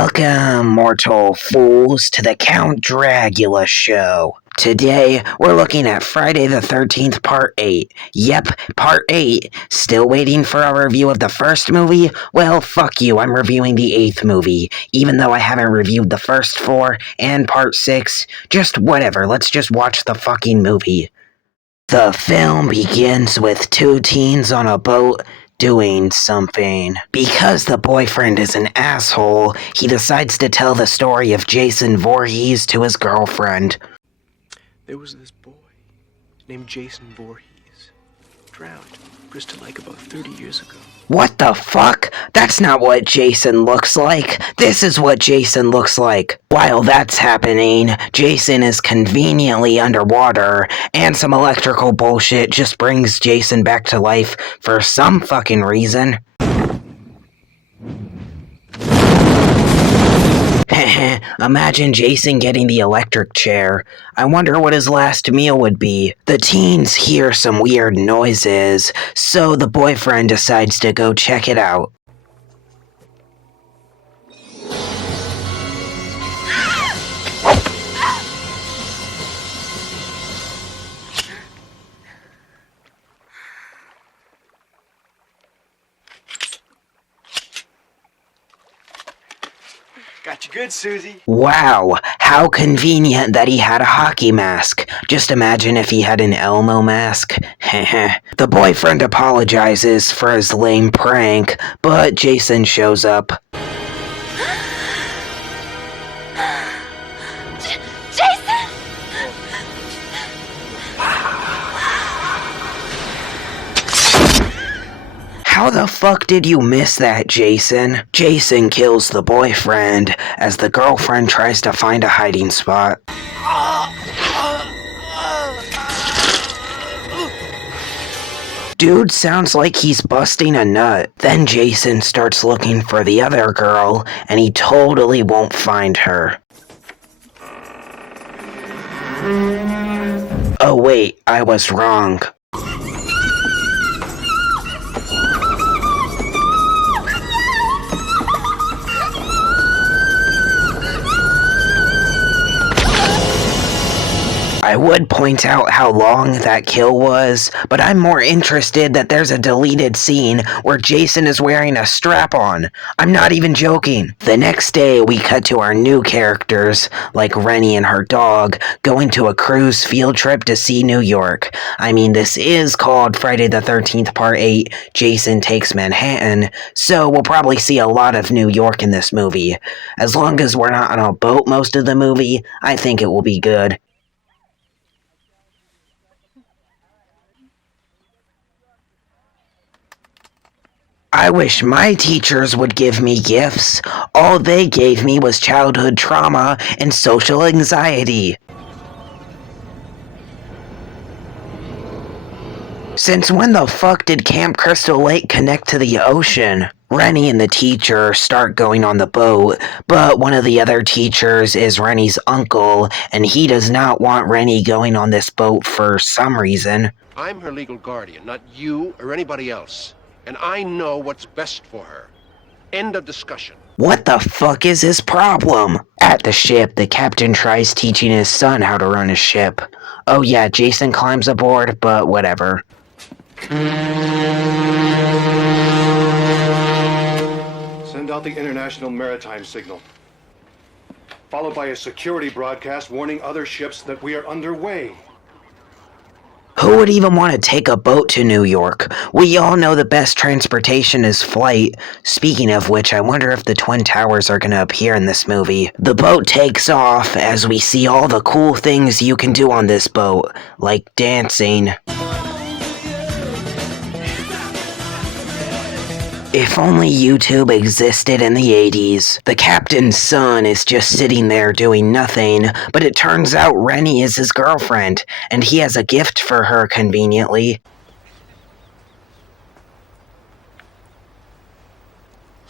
Welcome, mortal fools, to the Count Dragula show. Today, we're looking at Friday the 13th Part 8. Yep, Part 8. Still waiting for a review of the first movie? Well, fuck you, I'm reviewing the 8th movie. Even though I haven't reviewed the first 4 and Part 6. Just whatever, let's just watch the fucking movie. The film begins with two teens on a boat doing something. Because the boyfriend is an asshole, he decides to tell the story of Jason Voorhees to his girlfriend. There was this boy named Jason Voorhees, drowned in Bristol Lake about 30 years ago. What the fuck? That's not what Jason looks like. This is what Jason looks like. While that's happening, Jason is conveniently underwater, and some electrical bullshit just brings Jason back to life for some fucking reason. Imagine Jason getting the electric chair. I wonder what his last meal would be. The teens hear some weird noises, so the boyfriend decides to go check it out. Got you good, Susie. Wow, how convenient that he had a hockey mask. Just imagine if he had an Elmo mask. The boyfriend apologizes for his lame prank, but Jason shows up. Jason! How the fuck did you miss that, Jason? Jason kills the boyfriend as the girlfriend tries to find a hiding spot. Dude sounds like he's busting a nut. Then Jason starts looking for the other girl, and he totally won't find her. Oh wait, I was wrong. I would point out how long that kill was, but I'm more interested that there's a deleted scene where Jason is wearing a strap-on. I'm not even joking. The next day, we cut to our new characters, like Rennie and her dog, going to a cruise field trip to see New York. I mean, this is called Friday the 13th Part 8, Jason Takes Manhattan, so we'll probably see a lot of New York in this movie. As long as we're not on a boat most of the movie, I think it will be good. I wish my teachers would give me gifts. All they gave me was childhood trauma and social anxiety. Since when the fuck did Camp Crystal Lake connect to the ocean? Rennie and the teacher start going on the boat, but one of the other teachers is Rennie's uncle, and he does not want Rennie going on this boat for some reason. I'm her legal guardian, not you or anybody else. And I know what's best for her. End of discussion. What the fuck is his problem? At the ship, the captain tries teaching his son how to run a ship. Oh yeah, Jason climbs aboard, but whatever. Send out the International Maritime Signal, followed by a security broadcast warning other ships that we are underway. Who would even want to take a boat to New York? We all know the best transportation is flight. Speaking of which, I wonder if the Twin Towers are going to appear in this movie. The boat takes off as we see all the cool things you can do on this boat, like dancing. If only YouTube existed in the 80s. The captain's son is just sitting there doing nothing, but it turns out Rennie is his girlfriend, and he has a gift for her conveniently.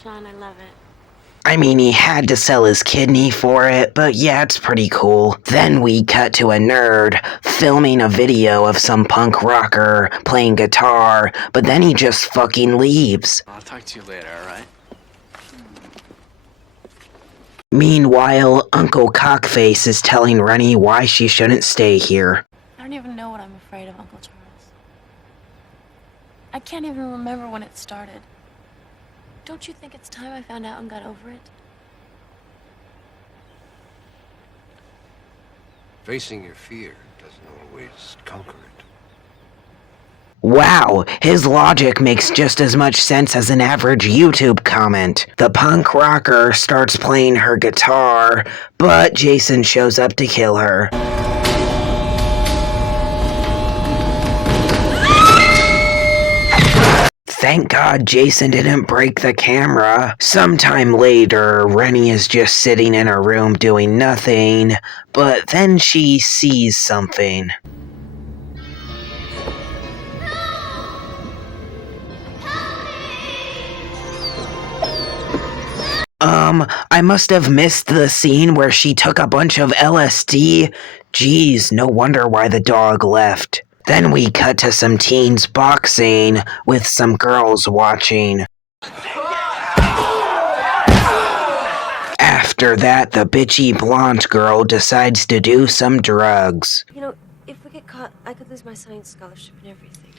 Sean, I love it. I mean, he had to sell his kidney for it, but yeah, it's pretty cool. Then we cut to a nerd filming a video of some punk rocker playing guitar, but then he just fucking leaves. I'll talk to you later, alright? Meanwhile, Uncle Cockface is telling Rennie why she shouldn't stay here. I don't even know what I'm afraid of, Uncle Charles. I can't even remember when it started. Don't you think it's time I found out and got over it? Facing your fear doesn't always conquer it. Wow, his logic makes just as much sense as an average YouTube comment. The punk rocker starts playing her guitar, but Jason shows up to kill her. Thank God Jason didn't break the camera. Sometime later, Rennie is just sitting in her room doing nothing, but then she sees something. I must have missed the scene where she took a bunch of LSD. Geez, no wonder why the dog left. Then we cut to some teens boxing with some girls watching. After that, the bitchy blonde girl decides to do some drugs. You know, if we get caught, I could lose my science scholarship and everything.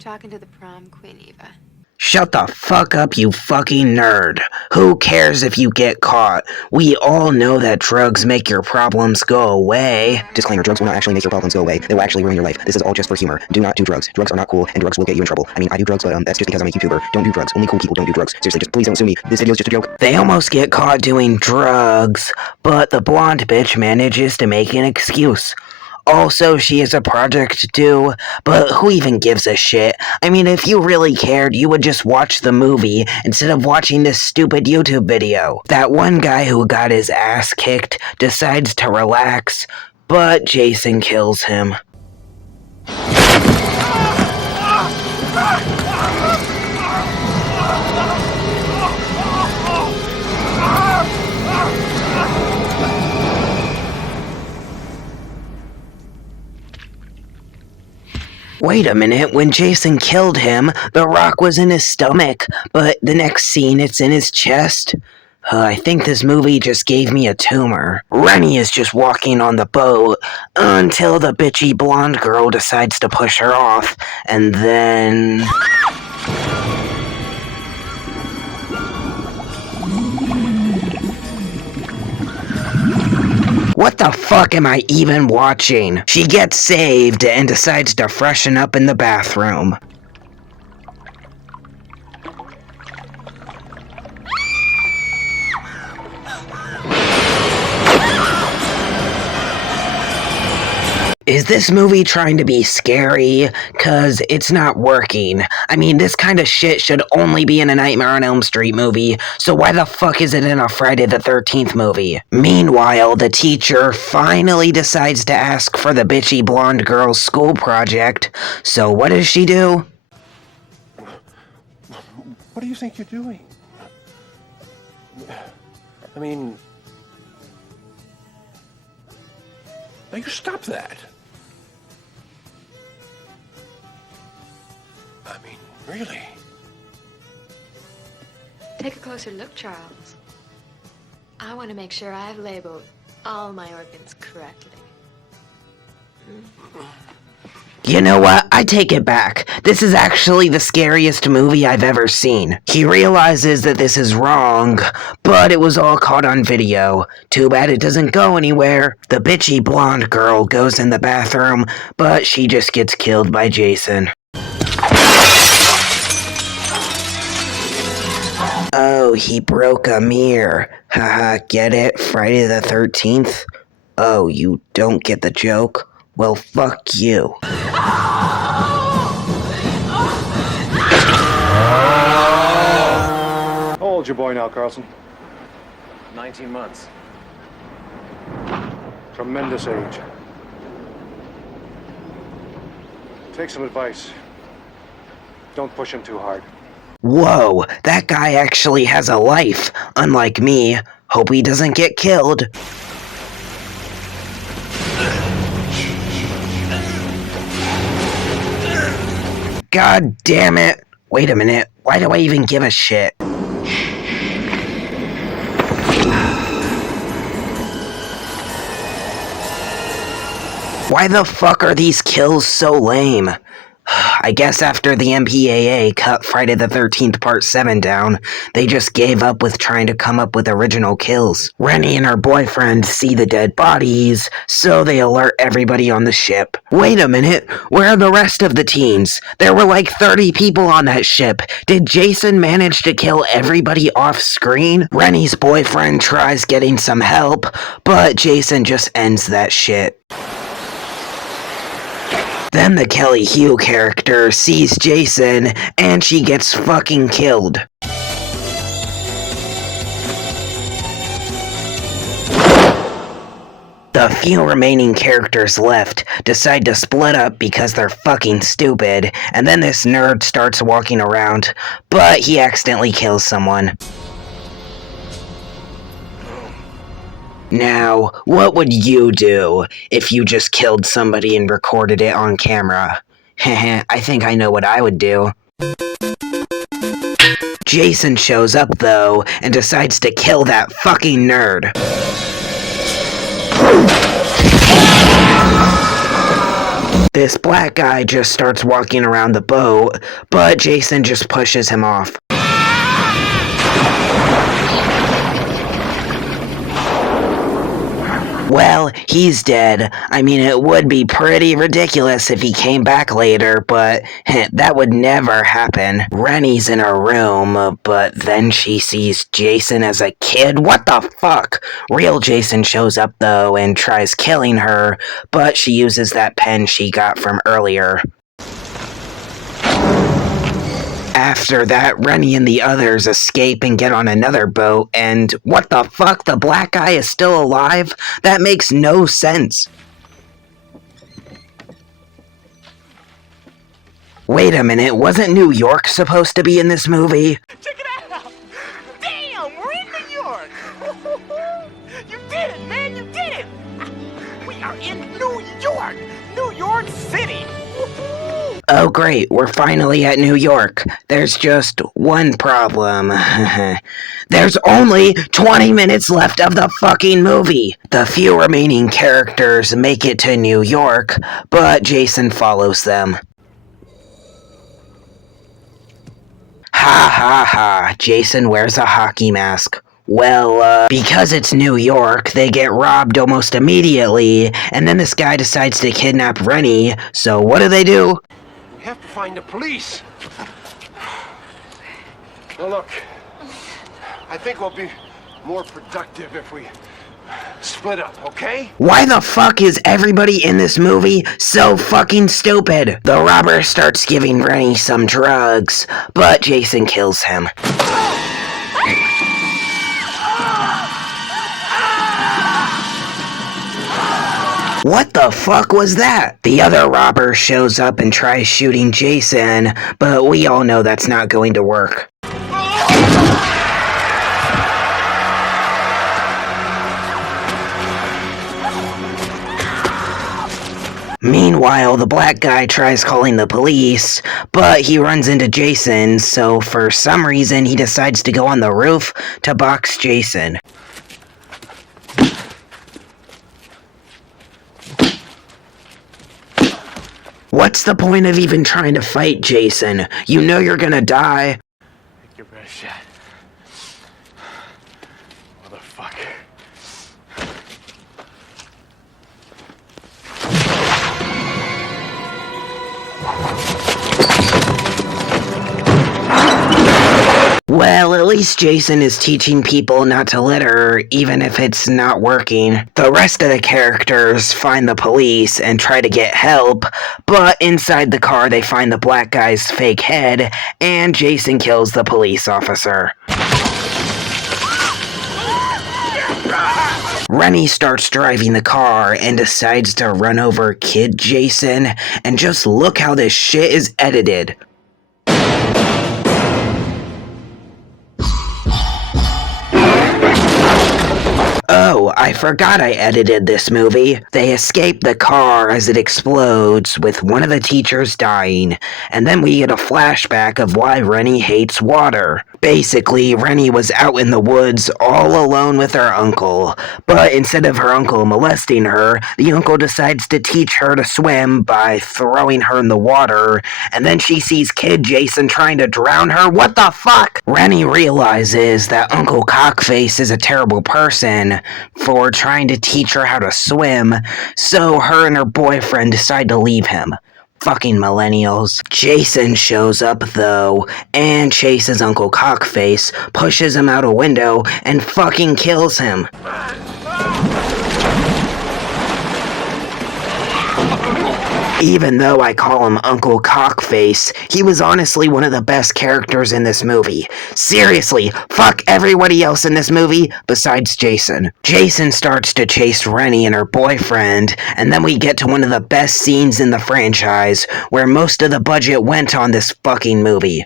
Talking to the prom queen, Eva. Shut the fuck up, you fucking nerd. Who cares if you get caught? We all know that drugs make your problems go away. Disclaimer, drugs will not actually make your problems go away. They will actually ruin your life. This is all just for humor. Do not do drugs. Drugs are not cool, and drugs will get you in trouble. I mean, I do drugs, but that's just because I'm a YouTuber. Don't do drugs. Only cool people don't do drugs. Seriously, just please don't sue me. This video is just a joke. They almost get caught doing drugs, but the blonde bitch manages to make an excuse. Also, she has a project due, but who even gives a shit? I mean, if you really cared, you would just watch the movie instead of watching this stupid YouTube video. That one guy who got his ass kicked decides to relax, but Jason kills him. Wait a minute, when Jason killed him, the rock was in his stomach, but the next scene it's in his chest. I think this movie just gave me a tumor. Rennie is just walking on the boat until the bitchy blonde girl decides to push her off, and then... What the fuck am I even watching? She gets saved and decides to freshen up in the bathroom. Is this movie trying to be scary? 'Cause it's not working. I mean, this kind of shit should only be in a Nightmare on Elm Street movie, so why the fuck is it in a Friday the 13th movie? Meanwhile, the teacher finally decides to ask for the bitchy blonde girl's school project, so what does she do? What do you think you're doing? I mean... Now you stop that. I mean, really? Take a closer look, Charles. I want to make sure I've labeled all my organs correctly. You know what? I take it back. This is actually the scariest movie I've ever seen. He realizes that this is wrong, but it was all caught on video. Too bad it doesn't go anywhere. The bitchy blonde girl goes in the bathroom, but she just gets killed by Jason. Oh, he broke a mirror. Haha, get it? Friday the 13th? Oh, you don't get the joke? Well, fuck you. How old's your boy now, Carlson? 19 months. Tremendous age. Take some advice. Don't push him too hard. Whoa, that guy actually has a life, unlike me. Hope he doesn't get killed. God damn it. Wait a minute, why do I even give a shit? Why the fuck are these kills so lame? I guess after the MPAA cut Friday the 13th Part 7 down, they just gave up with trying to come up with original kills. Rennie and her boyfriend see the dead bodies, so they alert everybody on the ship. Wait a minute, where are the rest of the teens? There were like 30 people on that ship. Did Jason manage to kill everybody off screen? Rennie's boyfriend tries getting some help, but Jason just ends that shit. Then the Kelly Hugh character sees Jason, and she gets fucking killed. The few remaining characters left decide to split up because they're fucking stupid, and then this nerd starts walking around, but he accidentally kills someone. Now, what would you do if you just killed somebody and recorded it on camera? Heh, I think I know what I would do. Jason shows up, though, and decides to kill that fucking nerd. This black guy just starts walking around the boat, but Jason just pushes him off. Well, he's dead. I mean, it would be pretty ridiculous if he came back later, but that would never happen. Rennie's in her room, but then she sees Jason as a kid. What the fuck? Real Jason shows up, though, and tries killing her, but she uses that pen she got from earlier. After that, Rennie and the others escape and get on another boat, and what the fuck? The black guy is still alive? That makes no sense. Wait a minute, wasn't New York supposed to be in this movie? Check it out! Damn, we're in New York! You did it, man, you did it! We are in New York! New York City! Oh great, we're finally at New York. There's just one problem. There's only 20 minutes left of the fucking movie. The few remaining characters make it to New York, but Jason follows them. Ha ha ha, Jason wears a hockey mask. Well, because it's New York, they get robbed almost immediately, and then this guy decides to kidnap Rennie, so what do? We have to find the police. Now look, I think we'll be more productive if we split up, okay? Why the fuck is everybody in this movie so fucking stupid? The robber starts giving Rennie some drugs, but Jason kills him. What the fuck was that? The other robber shows up and tries shooting Jason, but we all know that's not going to work. Meanwhile, the black guy tries calling the police, but he runs into Jason, so for some reason he decides to go on the roof to box Jason. What's the point of even trying to fight Jason? You know you're gonna die. Take your best shot. Motherfucker. Well, at least Jason is teaching people not to litter, even if it's not working. The rest of the characters find the police and try to get help, but inside the car they find the black guy's fake head, and Jason kills the police officer. Rennie starts driving the car and decides to run over Kid Jason, and just look how this shit is edited. Oh, I forgot I edited this movie. They escape the car as it explodes, with one of the teachers dying, and then we get a flashback of why Rennie hates water. Basically, Rennie was out in the woods all alone with her uncle. But instead of her uncle molesting her, the uncle decides to teach her to swim by throwing her in the water, and then she sees Kid Jason trying to drown her. What the fuck? Rennie realizes that Uncle Cockface is a terrible person for trying to teach her how to swim, so her and her boyfriend decide to leave him. Fucking millennials. Jason shows up, though, and chases Uncle Cockface, pushes him out a window, and fucking kills him. Even though I call him Uncle Cockface, he was honestly one of the best characters in this movie. Seriously, fuck everybody else in this movie besides Jason. Jason starts to chase Rennie and her boyfriend, and then we get to one of the best scenes in the franchise, where most of the budget went on this fucking movie.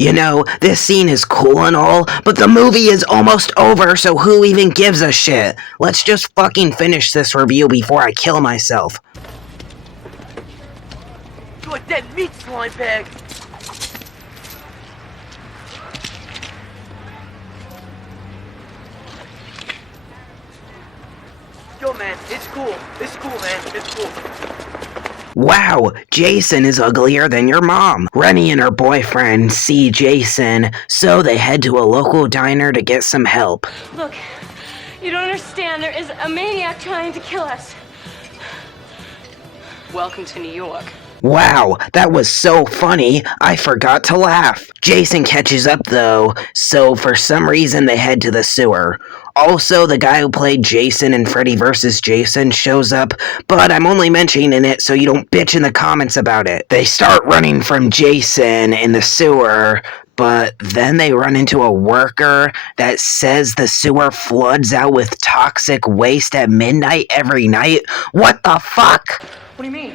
You know, this scene is cool and all, but the movie is almost over, so who even gives a shit? Let's just fucking finish this review before I kill myself. You a dead meat slime bag! Yo, man, it's cool. It's cool, man. It's cool. Wow, Jason is uglier than your mom. Rennie and her boyfriend see Jason, so they head to a local diner to get some help. Look, you don't understand. There is a maniac trying to kill us. Welcome to New York. Wow, that was so funny, I forgot to laugh. Jason catches up though, so for some reason they head to the sewer. Also, the guy who played Jason in Freddy vs. Jason shows up, but I'm only mentioning it so you don't bitch in the comments about it. They start running from Jason in the sewer, but then they run into a worker that says the sewer floods out with toxic waste at midnight every night. What the fuck? What do you mean?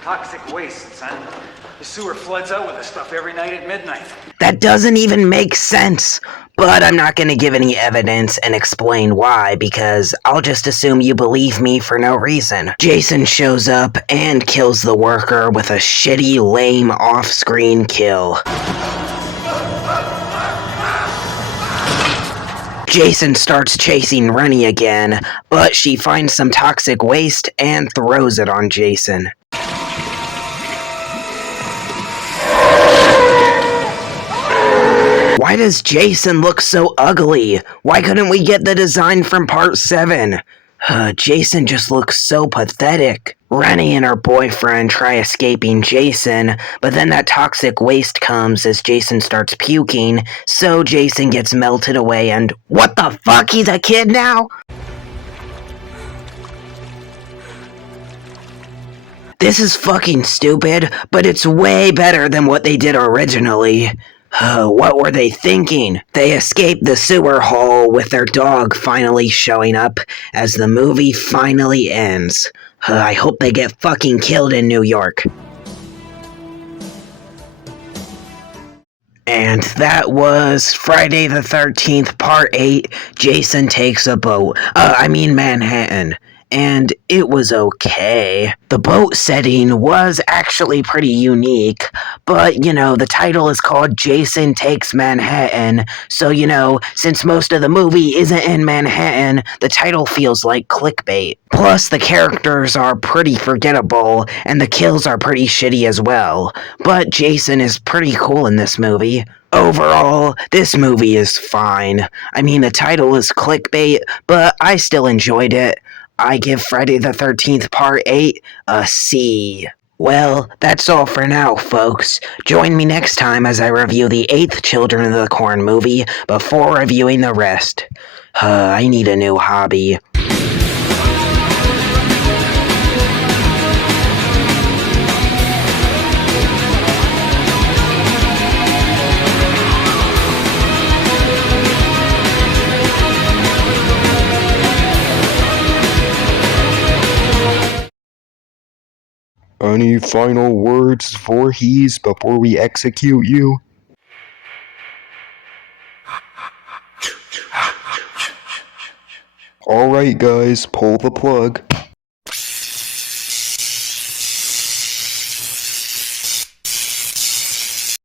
Toxic waste, son. The sewer floods out with this stuff every night at midnight. That doesn't even make sense. But I'm not going to give any evidence and explain why, because I'll just assume you believe me for no reason. Jason shows up and kills the worker with a shitty, lame, off-screen kill. Jason starts chasing Rennie again, but she finds some toxic waste and throws it on Jason. Why does Jason look so ugly? Why couldn't we get the design from part 7? Jason just looks so pathetic. Rennie and her boyfriend try escaping Jason, but then that toxic waste comes as Jason starts puking, so Jason gets melted away and what the fuck, he's a kid now? This is fucking stupid, but it's way better than what they did originally. What were they thinking? They escaped the sewer hole with their dog finally showing up as the movie finally ends. I hope they get fucking killed in New York. And that was Friday the 13th, Part 8, Jason Takes a Boat. Manhattan. And it was okay. The boat setting was actually pretty unique, but, the title is called Jason Takes Manhattan, so, since most of the movie isn't in Manhattan, the title feels like clickbait. Plus, the characters are pretty forgettable, and the kills are pretty shitty as well, but Jason is pretty cool in this movie. Overall, this movie is fine. The title is clickbait, but I still enjoyed it. I give Friday the 13th Part 8 a C. Well, that's all for now, folks. Join me next time as I review the 8th Children of the Corn movie before reviewing the rest. I need a new hobby. Any final words, Voorhees, before we execute you? Alright guys, pull the plug.